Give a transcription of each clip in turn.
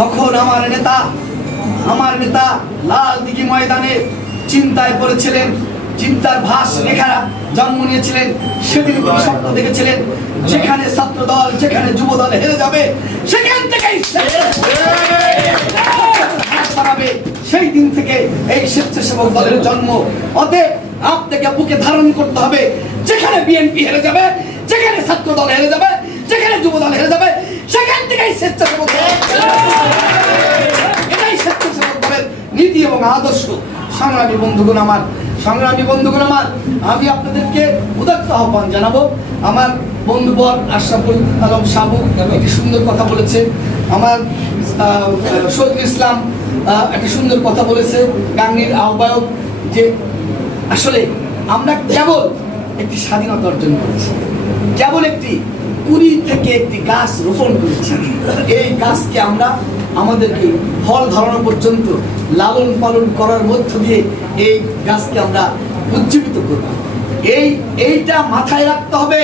তখন আমার নেতা লাল দিঘি ময়দানে চিন্তায় পড়েছিলেন, চিন্তার ভাস রেখারা জন্ম নিয়েছিলেন। সেদিন তিনি স্বপ্ন দেখেছিলেন যেখানে ছাত্র দল, যেখানে যুব দল হেরে যাবে সেখান থেকেই সেই দিন থেকে এই স্বেচ্ছাসেবক দলের জন্ম। অতএব আপনাকে বুকে ধারণ করতে হবে, যেখানে বিএনপি হেরে যাবে, যেখানে ছাত্র দল হেরে যাবে, যেখানে যুব দল হেরে যাবে সেখান থেকেই স্বেচ্ছাসেবক দল। এটাই স্বেচ্ছাসেবক দলের নীতি এবং আদর্শ। সংগ্রামী বন্ধুগণ আমার, আমি আপনাদেরকে উদাত্ত আহ্বান জানাবো। আমার বন্ধুবর আশরাফুল আলম সাবু একটি সুন্দর কথা বলেছে, আমার শহীদুল ইসলাম একটি সুন্দর কথা বলেছে, গাঙ্গীর আহ্বায়ক, যে আসলে আমরা কেবল একটি স্বাধীনতা অর্জন করেছি, কেবল একটি কুড়ি থেকে একটি গাছ রোপণ করেছি। এই গাছকে আমরা আমাদেরকে ফল ধরানো পর্যন্ত লালন পালন করার মধ্য দিয়ে এই গাছকে আমরা উজ্জীবিত করব। এইটা মাথায় রাখতে হবে।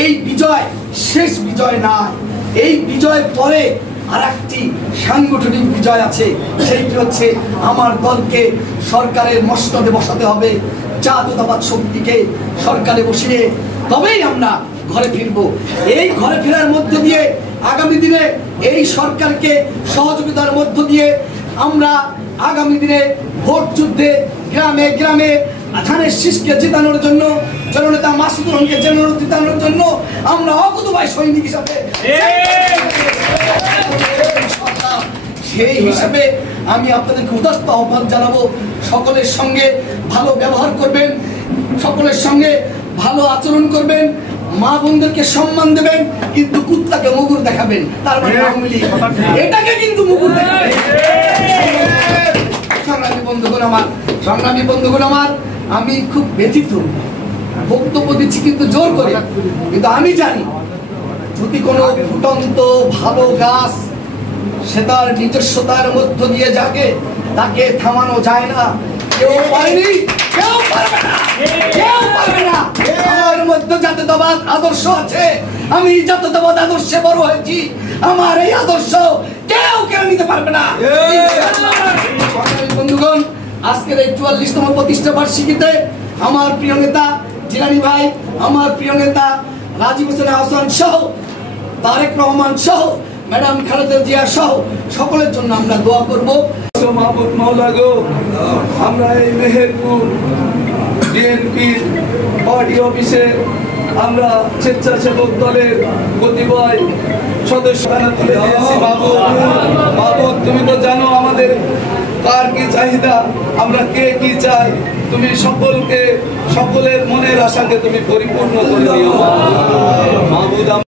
এই বিজয় শেষ বিজয় নয়, এই বিজয় পরে আর একটি সাংগঠনিক বিজয় আছে, সেইটি হচ্ছে আমার দলকে সরকারের মসনদে বসাতে হবে, জাতীয়তাবাদ শক্তিকে সরকারে বসিয়ে তবেই আমরা ঘরে ফিরবো। এই ঘরে ফেরার মধ্য দিয়ে আগামী দিনে এই সরকারকে সহযোগিতার মধ্য দিয়ে আমরা আগামী দিনে ভোট যুদ্ধে গ্রামে গ্রামে ধানের শীষকে জেতানোর জন্য, জননেতা মাসুদুর রহমানকে জেতানোর জন্য আমরা অকুতোভয় সৈনিক হিসাবে সেই হিসাবে আমি আপনাদেরকে উদাত্ত আহ্বান জানাবো, সকলের সঙ্গে ভালো ব্যবহার করবেন, সকলের সঙ্গে ভালো আচরণ করবেন, মা বোনদেরকে সম্মান দেবেন, কিন্তু কুত্তাকে মুগুর দেখাবেন, তার মানে এটাকে কিন্তু মুগুর দেখাবেন। সংগ্রামী বন্ধুগণ আমার, আমি খুব ব্যথিত, বক্তব্য দিচ্ছি কিন্তু জোর করে, কিন্তু আমি জানি যদি কোনো ফুটন্ত ভালো গাছ সে তার নিজস্বতার মধ্য দিয়ে যাকে তাকে থামানো যায় না, কেউ পারেনি, কেউ পারবে না, কেউ পারবে না। আমার মধ্যে জাতীয়তাবাদ আদর্শ আছে, আমি জাতীয়তাবাদ আদর্শে বড় হয়েছি, আমার এই আদর্শ কেউ নিতে পারবে না। বন্ধুগণ, আজকের এই 44তম প্রতিষ্ঠা বার্ষিকীতে আমার প্রিয় নেতা জিলানী ভাই, আমার প্রিয় নেতা রাজীব হোসেন আহসান সহ, তারেক রহমান সহ, ম্যাডাম খালেদা জিয়া সহ সকলের জন্য আমরা দোয়া করবো। মাহমুদ মাওলা গো, আমরা এই মেহেরপুর বিএনপির পার্টি অফিসে আমরা স্বেচ্ছাসেবক দলের কতিপয় সদস্য তুলে দিয়েছি। মাহমুদ, তুমি তো জানো আমাদের কার কি চাহিদা, আমরা কে কি চাই, তুমি সকলের মনের আশাকে তুমি পরিপূর্ণ করে দিও মাহমুদ।